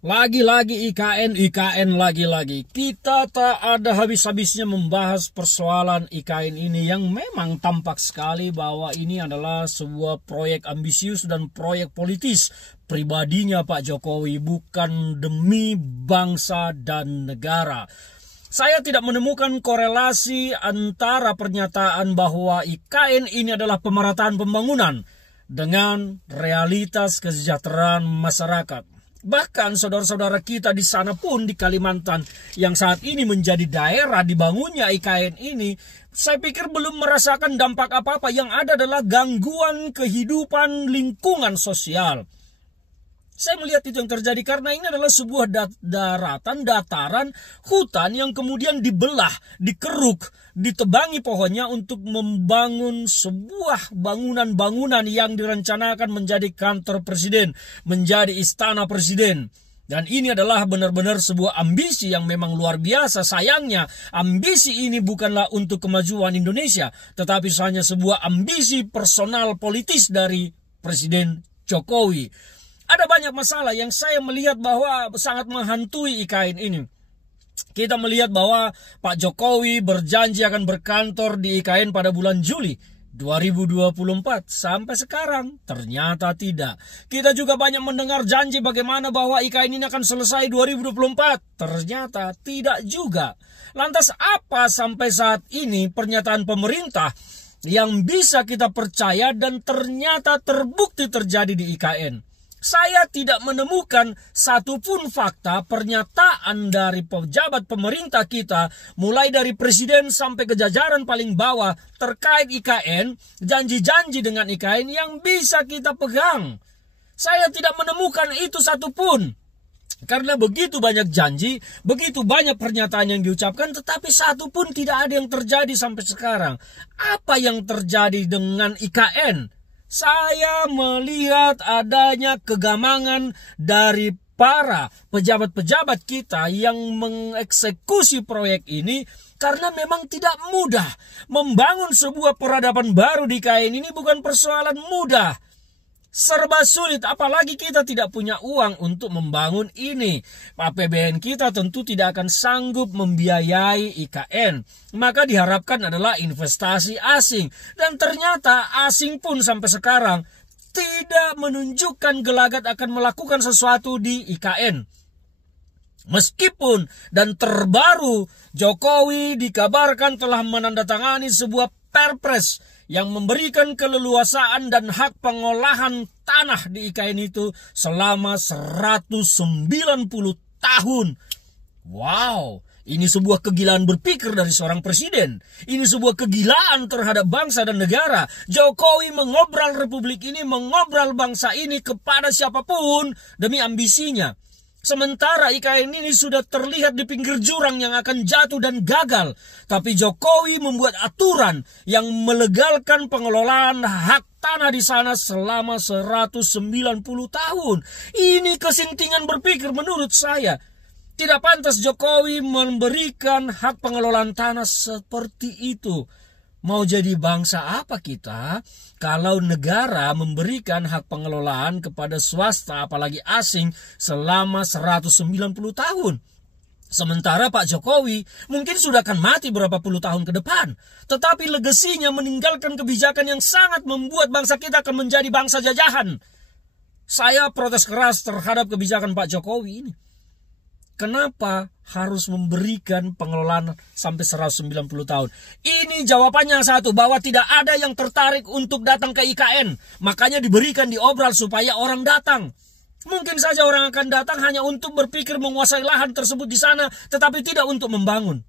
Lagi-lagi IKN lagi-lagi. Kita tak ada habis-habisnya membahas persoalan IKN ini yang memang tampak sekali bahwa ini adalah sebuah proyek ambisius dan proyek politis pribadinya Pak Jokowi, bukan demi bangsa dan negara. Saya tidak menemukan korelasi antara pernyataan bahwa IKN ini adalah pemerataan pembangunan dengan realitas kesejahteraan masyarakat. Bahkan saudara-saudara kita di sana pun di Kalimantan yang saat ini menjadi daerah dibangunnya IKN ini, saya pikir belum merasakan dampak apa-apa. Yang ada adalah gangguan kehidupan lingkungan sosial. Saya melihat itu yang terjadi karena ini adalah sebuah dataran hutan yang kemudian dibelah, dikeruk, ditebangi pohonnya untuk membangun sebuah bangunan-bangunan yang direncanakan menjadi kantor presiden, menjadi istana presiden. Dan ini adalah benar-benar sebuah ambisi yang memang luar biasa. Sayangnya ambisi ini bukanlah untuk kemajuan Indonesia, tetapi hanya sebuah ambisi personal politis dari Presiden Jokowi. Ada banyak masalah yang saya melihat bahwa sangat menghantui IKN ini. Kita melihat bahwa Pak Jokowi berjanji akan berkantor di IKN pada bulan Juli 2024. Sampai sekarang ternyata tidak. Kita juga banyak mendengar janji bagaimana bahwa IKN ini akan selesai 2024. Ternyata tidak juga. Lantas apa sampai saat ini pernyataan pemerintah yang bisa kita percaya dan ternyata terbukti terjadi di IKN? Saya tidak menemukan satupun fakta pernyataan dari pejabat pemerintah kita, mulai dari presiden sampai ke jajaran paling bawah terkait IKN, janji-janji dengan IKN yang bisa kita pegang. Saya tidak menemukan itu satupun. Karena begitu banyak janji, begitu banyak pernyataan yang diucapkan, tetapi satupun tidak ada yang terjadi sampai sekarang. Apa yang terjadi dengan IKN? Saya melihat adanya kegamangan dari para pejabat-pejabat kita yang mengeksekusi proyek ini karena memang tidak mudah. Membangun sebuah peradaban baru di IKN ini bukan persoalan mudah. Serba sulit, apalagi kita tidak punya uang untuk membangun ini. APBN kita tentu tidak akan sanggup membiayai IKN. Maka diharapkan adalah investasi asing. Dan ternyata asing pun sampai sekarang tidak menunjukkan gelagat akan melakukan sesuatu di IKN. Meskipun dan terbaru Jokowi dikabarkan telah menandatangani sebuah perpres yang memberikan keleluasaan dan hak pengolahan tanah di IKN itu selama 190 tahun. Wow, ini sebuah kegilaan berpikir dari seorang presiden. Ini sebuah kegilaan terhadap bangsa dan negara. Jokowi mengobral republik ini, mengobral bangsa ini kepada siapapun demi ambisinya. Sementara IKN ini sudah terlihat di pinggir jurang yang akan jatuh dan gagal. Tapi Jokowi membuat aturan yang melegalkan pengelolaan hak tanah di sana selama 190 tahun. Ini kesintingan berpikir menurut saya. Tidak pantas Jokowi memberikan hak pengelolaan tanah seperti itu. Mau jadi bangsa apa kita kalau negara memberikan hak pengelolaan kepada swasta apalagi asing selama 190 tahun? Sementara Pak Jokowi mungkin sudah akan mati berapa puluh tahun ke depan. Tetapi legasinya meninggalkan kebijakan yang sangat membuat bangsa kita akan menjadi bangsa jajahan. Saya protes keras terhadap kebijakan Pak Jokowi ini. Kenapa harus memberikan pengelolaan sampai 190 tahun? Ini jawabannya satu, bahwa tidak ada yang tertarik untuk datang ke IKN. Makanya diberikan diobral supaya orang datang. Mungkin saja orang akan datang hanya untuk berpikir menguasai lahan tersebut di sana, tetapi tidak untuk membangun.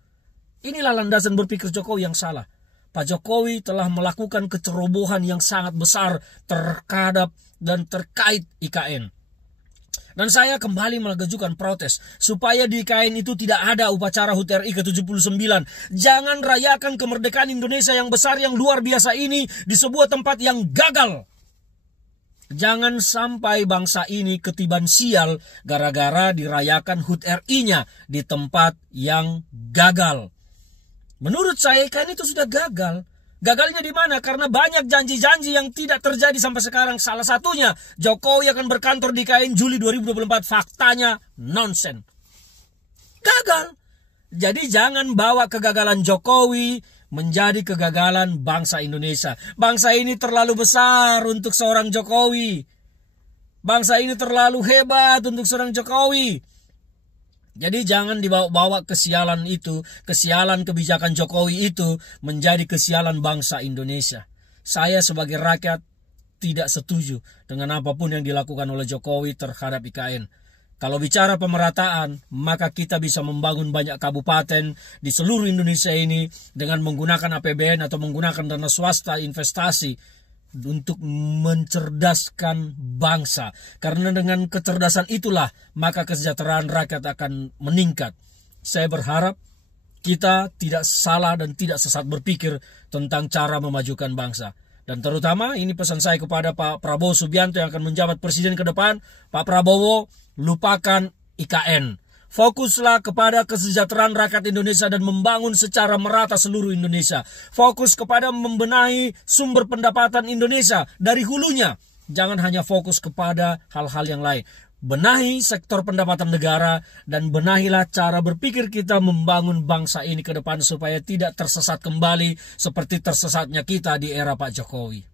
Inilah landasan berpikir Jokowi yang salah. Pak Jokowi telah melakukan kecerobohan yang sangat besar terhadap dan terkait IKN. Dan saya kembali mengajukan protes supaya di IKN itu tidak ada upacara HUT RI ke-79. Jangan rayakan kemerdekaan Indonesia yang besar, yang luar biasa ini di sebuah tempat yang gagal. Jangan sampai bangsa ini ketiban sial gara-gara dirayakan HUT RI-nya di tempat yang gagal. Menurut saya IKN itu sudah gagal. Gagalnya di mana? Karena banyak janji-janji yang tidak terjadi sampai sekarang. Salah satunya, Jokowi akan berkantor di IKN Juli 2024. Faktanya, nonsen. Gagal. Jadi jangan bawa kegagalan Jokowi menjadi kegagalan bangsa Indonesia. Bangsa ini terlalu besar untuk seorang Jokowi. Bangsa ini terlalu hebat untuk seorang Jokowi. Jadi jangan dibawa-bawa kesialan itu, kesialan kebijakan Jokowi itu menjadi kesialan bangsa Indonesia. Saya sebagai rakyat tidak setuju dengan apapun yang dilakukan oleh Jokowi terhadap IKN. Kalau bicara pemerataan, maka kita bisa membangun banyak kabupaten di seluruh Indonesia ini dengan menggunakan APBN atau menggunakan dana swasta investasi untuk mencerdaskan bangsa. Karena dengan kecerdasan itulah maka kesejahteraan rakyat akan meningkat. Saya berharap kita tidak salah dan tidak sesat berpikir tentang cara memajukan bangsa. Dan terutama ini pesan saya kepada Pak Prabowo Subianto yang akan menjabat presiden ke depan. Pak Prabowo, lupakan IKN. Fokuslah kepada kesejahteraan rakyat Indonesia dan membangun secara merata seluruh Indonesia. Fokus kepada membenahi sumber pendapatan Indonesia dari hulunya. Jangan hanya fokus kepada hal-hal yang lain. Benahi sektor pendapatan negara dan benahilah cara berpikir kita membangun bangsa ini ke depan supaya tidak tersesat kembali seperti tersesatnya kita di era Pak Jokowi.